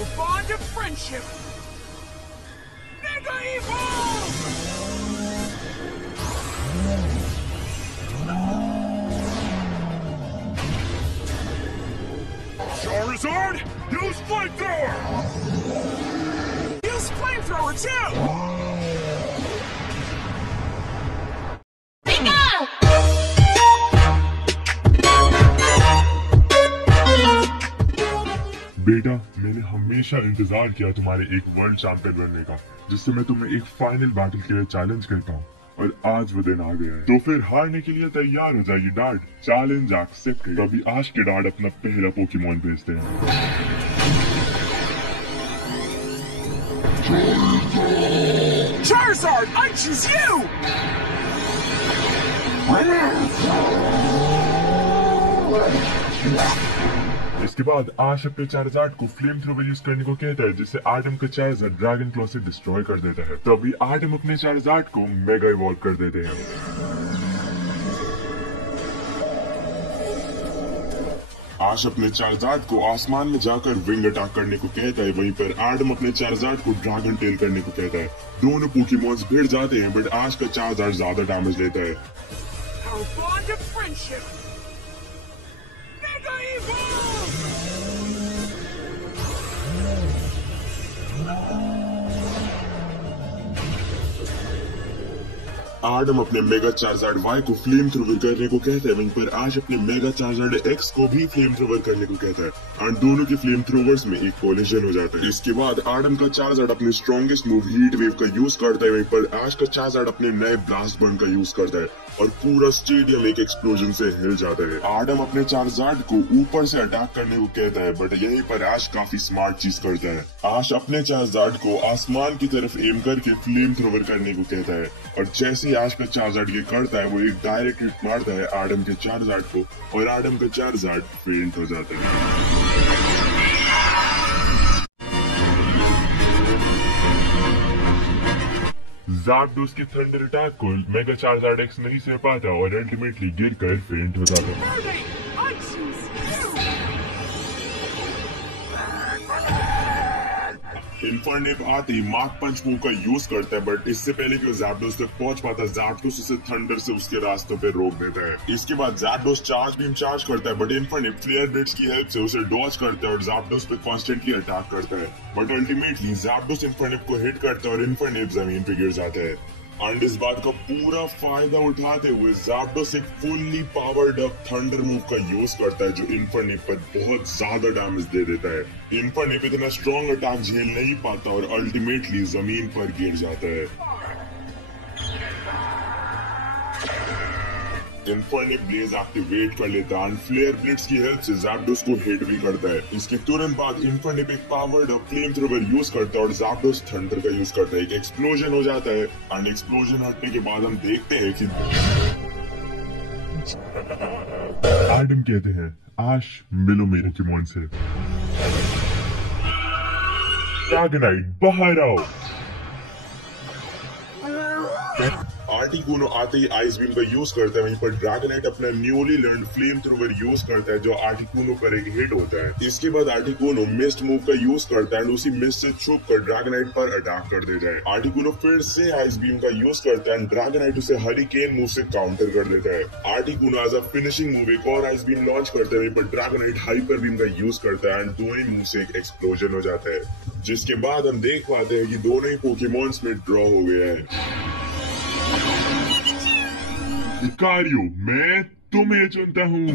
Our bond of friendship! Mega Evolve! Charizard, use Flamethrower! Use Flamethrower too! बेटा, मैंने हमेशा इंतजार किया तुम्हारे एक वर्ल्ड चैंपियन बनने का, जिससे मैं तुम्हें एक फाइनल बैटल के लिए चैलेंज करता हूँ। और आज वो दिन आ गया है। तो फिर हारने के लिए तैयार हो जाइए डैड। Challenge accept. तो अभी आज के डैड अपना पहला पोकेमॉन भेजते हैं। Charizard, I choose you! इसके बाद आश अपने चार्जार्ड को फ्लेम थ्रोवर यूज करने को कहता है, जिससे आडम का चार्जार्ड ड्रैगन क्लॉ से डिस्ट्रॉय कर देता है। तो अभी आडम अपने चार्जार्ड को मेगा इवॉल्व कर देते हैं। आश अपने चार्जार्ड को आसमान में जाकर विंग अटैक करने को कहता है, वहीं पर आडम अपने चार्जार्ड को ड्रैगन टेल करने को कहता है। दोनों पोकेमॉन्स भिड़ जाते हैं, बट आश का चार्जार्ड ज्यादा डैमेज लेता है। Our bond of friendship! Mega Evolve! Adam अपने मेगा चार्जार्ड वाई को फ्लेम थ्रोवर करने को कहता है, वहीं पर आश अपने मेगा चार्जार्ड एक्स को भी फ्लेम थ्रोवर करने को कहता है और दोनों के फ्लेम थ्रोवर्स में एक कोलिजन हो जाता है। इसके बाद आडम का चार्जार्ड अपने स्ट्रॉन्गेस्ट मूव हीट वेव का यूज करता है, वहीं पर आश का चार्जार्ड अपने नए ब्लास्ट बर्न का यूज करता है और पूरा स्टेडियम एक एक्सप्लोजन से हिल जाता है। आडम अपने चार्जार्ड को ऊपर से अटैक करने को कहता है, बट यहीं पर आश काफी स्मार्ट चीज करता है। आश अपने चार्जार्ड को आसमान की तरफ एम करके फ्लेम थ्रोवर करने को कहता है और जैसे आश का चार्जार्ड ये करता है, वो एक डायरेक्ट हिट मारता है आडम के चार्जार्ड को और आडम का चार्जार्ड फेंट हो जाता है। ज़ापडोस के थंडर अटैक को मेगा चार्जार्ड एक्स नहीं सह पाता और अल्टीमेटली गिरकर फेंट हो जाता है। I choose you! इन्फर्नेप आते ही मार्क पंच मूव का यूज करता है, बट इससे पहले कि वो ज़ापडोस तक पहुंच पाता, ज़ापडोस उसे थंडर से उसके रास्तों पे रोक देता है। इसके बाद ज़ापडोस चार्ज बीम चार्ज करता है, बट इन्फर्नेप फ्लेयर ब्लिट्ज की हेल्प से उसे डॉज करता है और ज़ापडोस पे कॉन्स्टेंटली अटैक करता है, बट अल्टीमेटली ज़ापडोस इन्फर्नेप को हिट करता है और इन्फर्नेप जमीन पे गिर जाता है। एंड इस बात का पूरा फायदा उठाते हुए ज़ापडोस एक fully powered up thunder move का यूज करता है, जो इन्फर्नेप पर बहुत ज्यादा डैमेज दे देता है। इन्फर्नेप इतना स्ट्रॉन्ग अटैक झेल नहीं पाता और अल्टीमेटली जमीन पर गिर जाता है। इन्फर्नेप ब्लेज एक्टिवेट कर लेता है, फ्लेयर ब्लिट्ज की हेल्प से ज़ापडोस को हिट भी करता है। इसके तुरंत बाद इन्फर्नेप एक powered up flame thrower use करता है और ज़ापडोस थंडर का यूज करता है। एक एक्सप्लोजन हो जाता है एंड एक्सप्लोजन हटने के बाद हम देखते हैं कि आडम कहते हैं, आश मिलो मेरे पोकेमॉन से। ड्रैगनाइट बाहर आओ। आर्टिकुनो आते ही आइस बीम का यूज करता है, वहीं पर ड्रैगनाइट अपना newly learn flame thrower use करता है, जो आर्टिकुनो पर एक हिट होता है। इसके बाद आर्टिकुनो मिस्ट मूव का यूज करता है और उसी मिस्ट से छुप कर ड्रैगनाइट पर अटैक कर देता है। आर्टिकुनो फिर से आइस बीम का यूज करता है, ड्रैगनाइट उसे हरिकेन मूव से काउंटर कर देता है। Articuno as a finishing move एक और आइस बीम लॉन्च करता है, वहीं पर ड्रैगनाइट हाइपर बीम का यूज करता है एंड दोनों मूव से एक एक्सप्लोजन हो जाता है, जिसके बाद हम देख पाते हैं कि दोनों ही पोकेमॉन्स में ड्रॉ हो गया है। लुकारियो, मैं तुम्हें चुनता हूँ।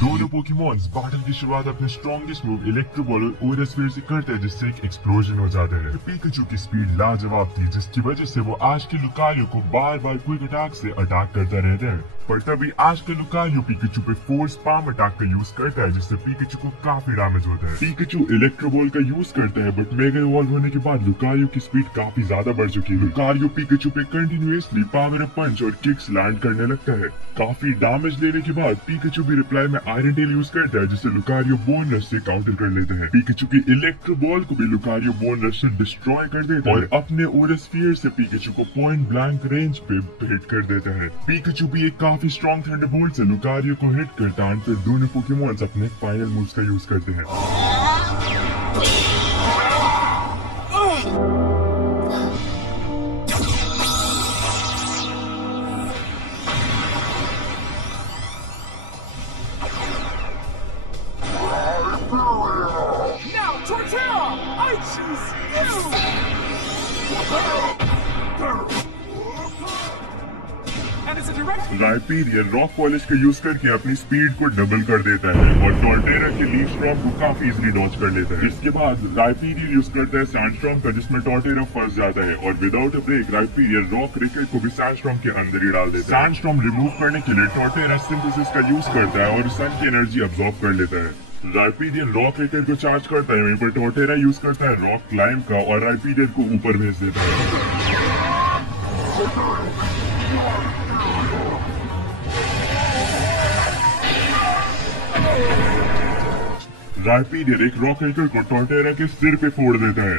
दोनों पोकेमॉन्स बैटल की शुरुआत अपने स्ट्रॉन्गेस्ट मूव इलेक्ट्रो बॉल और ओरा स्फीयर से करते हैं, जिससे एक एक्सप्लोजन हो जाता है। पिकाचू की स्पीड लाजवाब थी, जिसकी वजह से वो आज के लुकारियो को बार बार क्विक अटैक से अटैक करता रहता है, पर तभी आज का लुकारियो पिकाचू पे फोर्स पाम अटैक का यूज करता है, जिससे पिकाचू को काफी डैमेज होता है। पिकाचू इलेक्ट्रो बॉल का यूज करता है, बट मेगा इवॉल्व होने के बाद लुकारियो की स्पीड काफी ज्यादा बढ़ चुकी है। लुकारियो पिकाचू पे कंटिन्यूअसली पावर अप पंच और किक्स लैंड करने लगता है। काफी डैमेज लेने के बाद पिकाचू भी रिप्लाई में आयरन टेल यूज करता है, जिससे लुकारियो बोन रश से काउंटर कर लेता है। पिकाचू की इलेक्ट्रो बॉल को भी लुकारियो बोन रश से डिस्ट्रॉय कर देता है और अपने ओरा स्फीयर से पिकाचू को पॉइंट ब्लैंक रेंज पे हिट कर देता है। पिकाचू भी एक काफी स्ट्रॉन्ग थंडरबोल्ट से लुकारियो को हिट करता है, फिर दोनों पोकेमॉन्स अपने फाइनल मूव्स का यूज करते हैं। Now, Torterra, I choose you! And it's a direct... riparian rock polish का यूज करके अपनी स्पीड को डबल कर देता है और टॉर्टेरा के लीफ स्टॉर्म को काफी इजीली डॉज कर लेता है। इसके बाद राइपीरियन यूज करता है सैंडस्टॉर्म का, जिसमें टॉर्टेरा फंस जाता है और without a break riparian rock cricket को भी सैंडस्टॉर्म के अंदर ही डाल देता है। सैंडस्टॉर्म रिमूव करने के लिए टॉर्टेरा सिंथेसिस का यूज करता है और सन की एनर्जी अब्सॉर्ब कर लेता है। राइपीरियन रॉक क्रिकेट को चार्ज करता है, वहीं पर टॉर्टेरा यूज करता है रॉक क्लाइंब का और राइपीरियन को ऊपर भेज देता है। राइपीरियन एक रॉक क्रिकेट को टॉर्टेरा के सिर पे फोड़ देता है।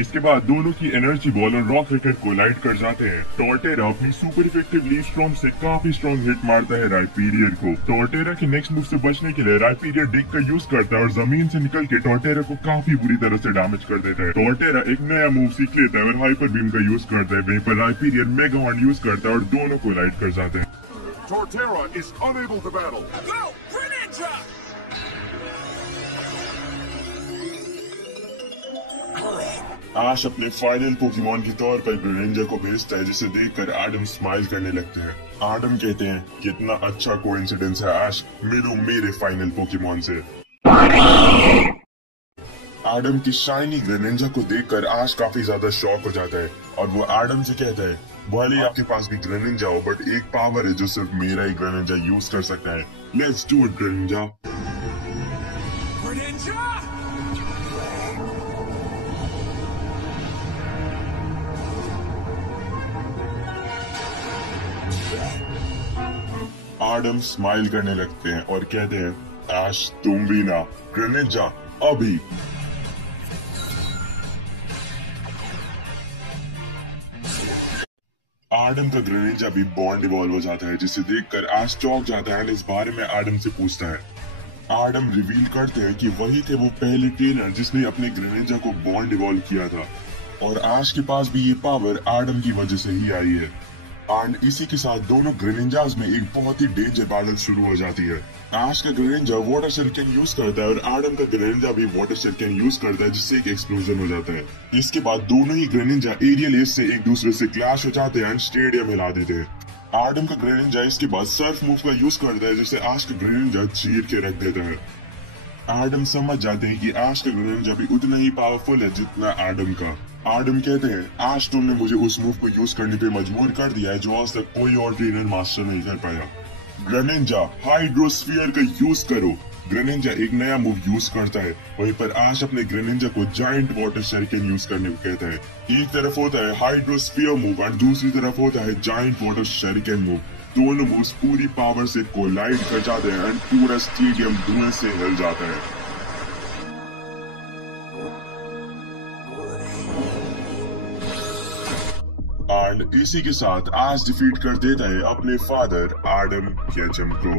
इसके बाद दोनों की एनर्जी बॉल और रॉक क्रिकेट कोलाइड कर जाते हैं। टॉर्टेरा अपनी सुपर इफेक्टिव लीफ स्टॉर्म से काफी स्ट्रॉन्ग हिट मारता है राइपीरियन को। टॉर्टेरा के नेक्स्ट मूव से बचने के लिए राइपीरियन डिग का यूज करता है और जमीन से निकल के टॉर्टेरा को काफी बुरी तरह से डैमेज कर देता है। टॉर्टेरा एक नया मूव सीख लेता है और हाइपर बीम का यूज करता है, वहीं पर राइपीरियन मेगा वॉन्ड यूज करता है और दोनों कोलाइड कर जाते हैं। Torterra is unable to battle. Go, Greninja! आश अपने फाइनल पोकेमॉन के तौर पर ग्रेनिंजा को भेजता है, जिसे देखकर एडम स्माइल करने लगते हैं। एडम कहते हैं कितना अच्छा कोइंसिडेंस है आश, मिलो मेरे फाइनल पोकेमॉन से। एडम की शाइनी ग्रेनिंजा को देखकर आश काफी ज्यादा शॉक हो जाता है और वो एडम से कहता है भले आपके पास भी ग्रेनिंजा हो, बट एक पावर है जो सिर्फ मेरा ही ग्रेनिंजा यूज कर सकता है। Let's do it Greninja. Greninja! Adam smile करने लगते हैं और कहते हैं ऐश तुम भी ना, ग्रेनिंजा अभी। एडम का ग्रेनिंजा भी बॉन्ड इवॉल्व हो जाता है, जिसे देखकर ऐश चौंक जाता है और इस बारे में एडम से पूछता है। एडम रिवील करते हैं कि वही थे वो पहले ट्रेनर जिसने अपने ग्रेनिंजा को बॉन्ड इवॉल्व किया था और ऐश के पास भी ये पावर एडम की वजह से ही आई है। एंड इसी के साथ दोनों ग्रेनिंजास में एक बहुत ही डेंजर बैटल शुरू हो जाती है। ऐश का Greninja water shuriken use करता है और एडम का ग्रेनिंजा भी वाटर सेल कैन यूज करता है, जिससे एक एक्सप्लोजन हो जाता है। इसके बाद दोनों ही ग्रेनिंजा एरियल एज से एक दूसरे से क्लैश हो जाते हैं एंड स्टेडियम हिला देते हैं। एडम का ग्रेनिंजा इसके बाद सर्फ मूव का यूज करता है, जिससे ऐश का ग्रेनिंजा चीर के रख देता है। एडम समझ जाते हैं कि ऐश का ग्रेनिंजा भी उतना ही पावरफुल है जितना एडम का। एडम कहते हैं ऐश तुमने मुझे उस मूव को यूज करने पे मजबूर कर दिया है जो आज तक कोई और ट्रेनर मास्टर नहीं कर पाया। ग्रेनिंजा हाइड्रोस्फीयर का यूज करो। ग्रेनिंजा एक नया मूव यूज करता है, वहीं पर ऐश अपने ग्रेनिंजा को जायंट वाटर शरिकेन यूज करने को कहता है। एक तरफ होता है हाइड्रोस्फीयर मूव और दूसरी तरफ होता है जायंट वाटर शरिकेन मूव। दोनों मूव्स पूरी पावर से कोलाइड कर जाते हैं एंड पूरा स्टेडियम धुएं से हिल जाता है। एंड इसी के साथ ऐश डिफीट कर देता है अपने फादर एडम केचम को।